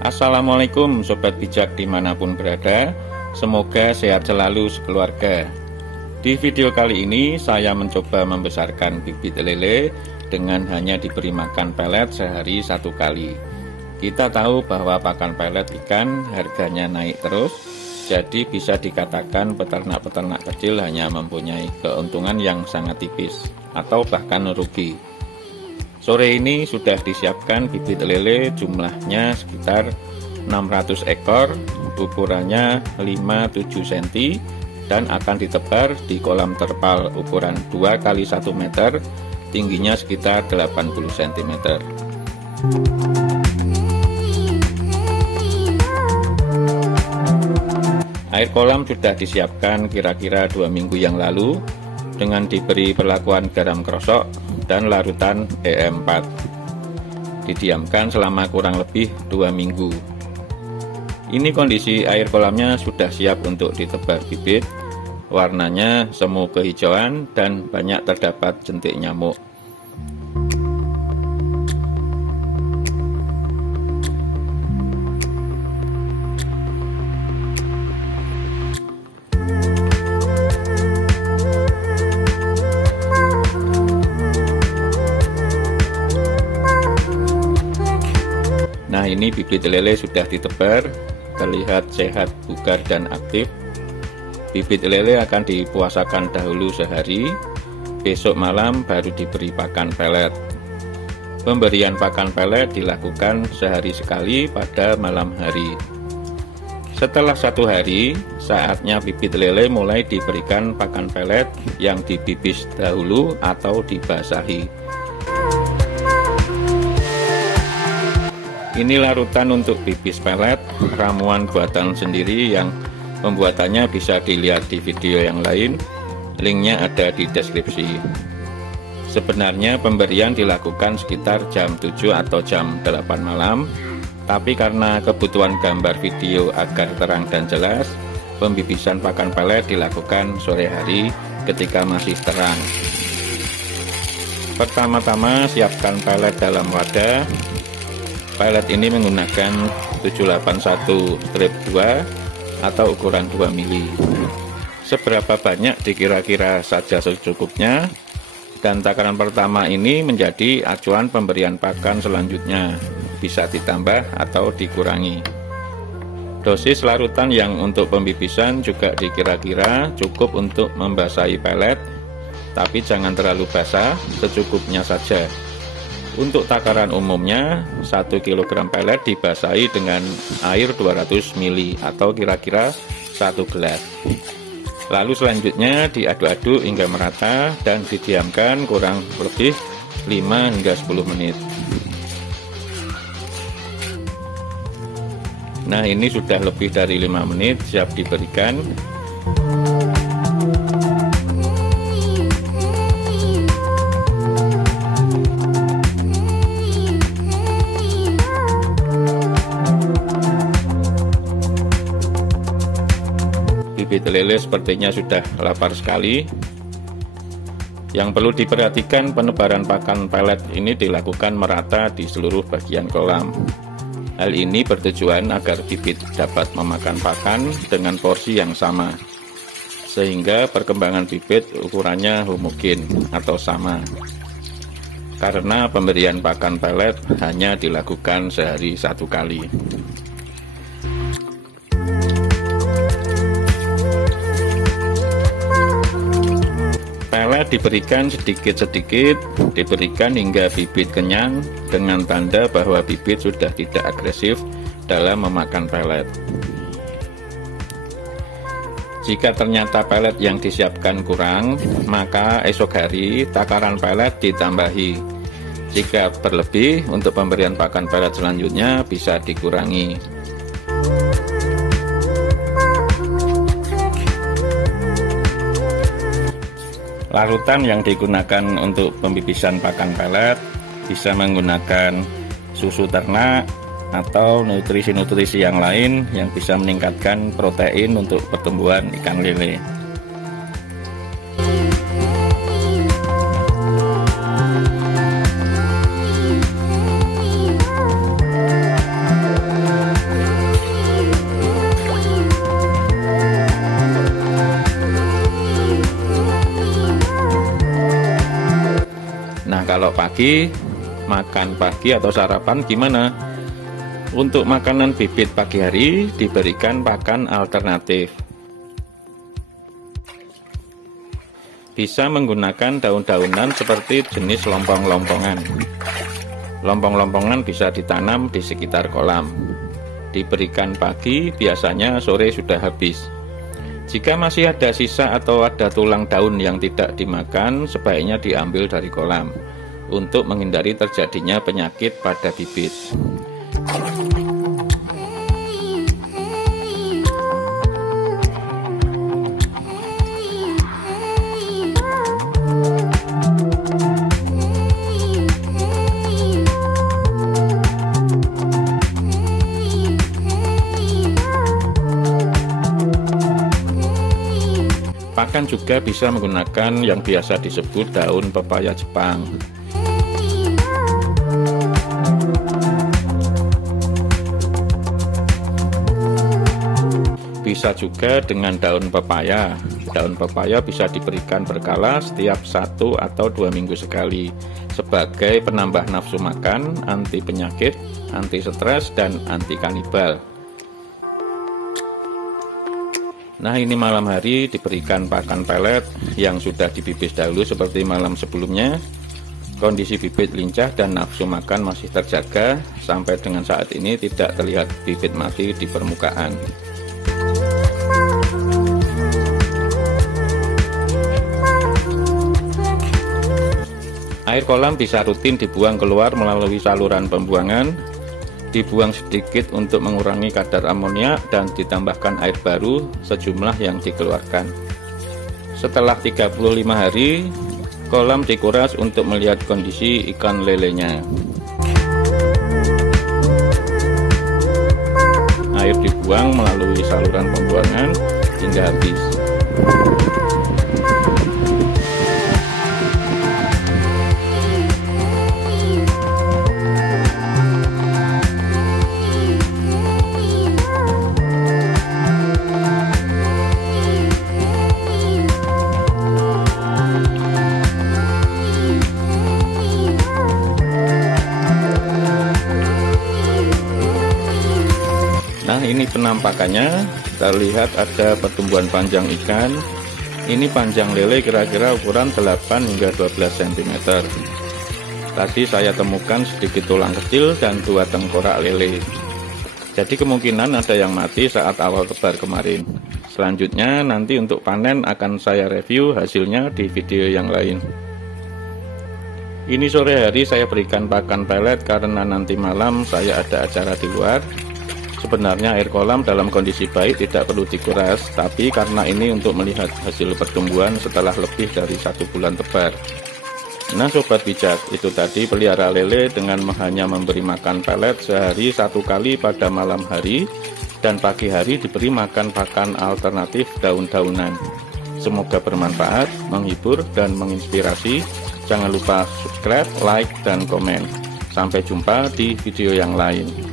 Assalamualaikum Sobat Bijak dimanapun berada. Semoga sehat selalu sekeluarga. Di video kali ini saya mencoba membesarkan bibit lele dengan hanya diberi makan pelet sehari 1 kali. Kita tahu bahwa pakan pelet ikan harganya naik terus, jadi bisa dikatakan peternak-peternak kecil hanya mempunyai keuntungan yang sangat tipis atau bahkan rugi. Sore ini sudah disiapkan bibit lele, jumlahnya sekitar 600 ekor, ukurannya 5-7 cm dan akan ditebar di kolam terpal ukuran 2 x 1 meter, tingginya sekitar 80 cm. Air kolam sudah disiapkan kira-kira 2 minggu yang lalu dengan diberi perlakuan garam krosok dan larutan EM4. Didiamkan selama kurang lebih 2 minggu. Ini kondisi air kolamnya sudah siap untuk ditebar bibit. Warnanya semu kehijauan dan banyak terdapat jentik nyamuk. Nah, ini bibit lele sudah ditebar, terlihat sehat, bugar, dan aktif. Bibit lele akan dipuasakan dahulu sehari, besok malam baru diberi pakan pelet. Pemberian pakan pelet dilakukan sehari sekali pada malam hari. Setelah 1 hari, saatnya bibit lele mulai diberikan pakan pelet yang dibibis dahulu atau dibasahi. Ini larutan untuk bibis pelet, ramuan buatan sendiri yang pembuatannya bisa dilihat di video yang lain. Linknya ada di deskripsi. Sebenarnya pemberian dilakukan sekitar jam 7 atau jam 8 malam, tapi karena kebutuhan gambar video agar terang dan jelas, pembibisan pakan pelet dilakukan sore hari ketika masih terang. Pertama-tama siapkan pelet dalam wadah. Pelet ini menggunakan 781/2 atau ukuran 2 mili. Seberapa banyak dikira-kira saja secukupnya, dan takaran pertama ini menjadi acuan pemberian pakan selanjutnya, bisa ditambah atau dikurangi. Dosis larutan yang untuk pembibisan juga dikira-kira cukup untuk membasahi pelet, tapi jangan terlalu basah, secukupnya saja. Untuk takaran umumnya, 1 kg pelet dibasahi dengan air 200 ml atau kira-kira 1 gelas. Lalu selanjutnya diaduk-aduk hingga merata dan didiamkan kurang lebih 5 hingga 10 menit. Nah, ini sudah lebih dari 5 menit siap diberikan. Bibit lele sepertinya sudah lapar sekali. Yang perlu diperhatikan, penebaran pakan pelet ini dilakukan merata di seluruh bagian kolam. Hal ini bertujuan agar bibit dapat memakan pakan dengan porsi yang sama, sehingga perkembangan bibit ukurannya homogen atau sama. Karena pemberian pakan pelet hanya dilakukan sehari 1 kali. Pelet diberikan sedikit-sedikit, diberikan hingga bibit kenyang dengan tanda bahwa bibit sudah tidak agresif dalam memakan pelet. Jika ternyata pelet yang disiapkan kurang, maka esok hari takaran pelet ditambahi. Jika berlebih, untuk pemberian pakan pelet selanjutnya bisa dikurangi. Larutan yang digunakan untuk pembibisan pakan pelet bisa menggunakan susu ternak atau nutrisi-nutrisi yang lain yang bisa meningkatkan protein untuk pertumbuhan ikan lele. Kalau pagi, makan pagi atau sarapan gimana? Untuk makanan bibit pagi hari diberikan pakan alternatif. Bisa menggunakan daun-daunan seperti jenis lompong-lompongan. Lompong-lompongan bisa ditanam di sekitar kolam. Diberikan pagi, biasanya sore sudah habis. Jika masih ada sisa atau ada tulang daun yang tidak dimakan, sebaiknya diambil dari kolam untuk menghindari terjadinya penyakit pada bibit. Pakan juga bisa menggunakan yang biasa disebut daun pepaya Jepang. Bisa juga dengan daun pepaya. Daun pepaya bisa diberikan berkala setiap 1 atau 2 minggu sekali sebagai penambah nafsu makan, anti penyakit, anti stres, dan anti kanibal. Nah, ini malam hari diberikan pakan pelet yang sudah dibibis dahulu seperti malam sebelumnya. Kondisi bibit lincah dan nafsu makan masih terjaga sampai dengan saat ini tidak terlihat bibit mati di permukaan. Air kolam bisa rutin dibuang keluar melalui saluran pembuangan. Dibuang sedikit untuk mengurangi kadar amonia dan ditambahkan air baru sejumlah yang dikeluarkan. Setelah 35 hari, kolam dikuras untuk melihat kondisi ikan lelenya. Air dibuang melalui saluran pembuangan hingga habis. Nah, ini penampakannya, terlihat ada pertumbuhan panjang ikan. Ini panjang lele kira-kira ukuran 8 hingga 12 cm. Tadi saya temukan sedikit tulang kecil dan 2 tengkorak lele. Jadi kemungkinan ada yang mati saat awal tebar kemarin. Selanjutnya nanti untuk panen akan saya review hasilnya di video yang lain. Ini sore hari saya berikan pakan pelet karena nanti malam saya ada acara di luar. Sebenarnya air kolam dalam kondisi baik tidak perlu dikuras, tapi karena ini untuk melihat hasil pertumbuhan setelah lebih dari 1 bulan tebar. Nah sobat bijak, itu tadi pelihara lele dengan hanya memberi makan pelet sehari 1 kali pada malam hari, dan pagi hari diberi makan pakan alternatif daun-daunan. Semoga bermanfaat, menghibur, dan menginspirasi. Jangan lupa subscribe, like, dan komen. Sampai jumpa di video yang lain.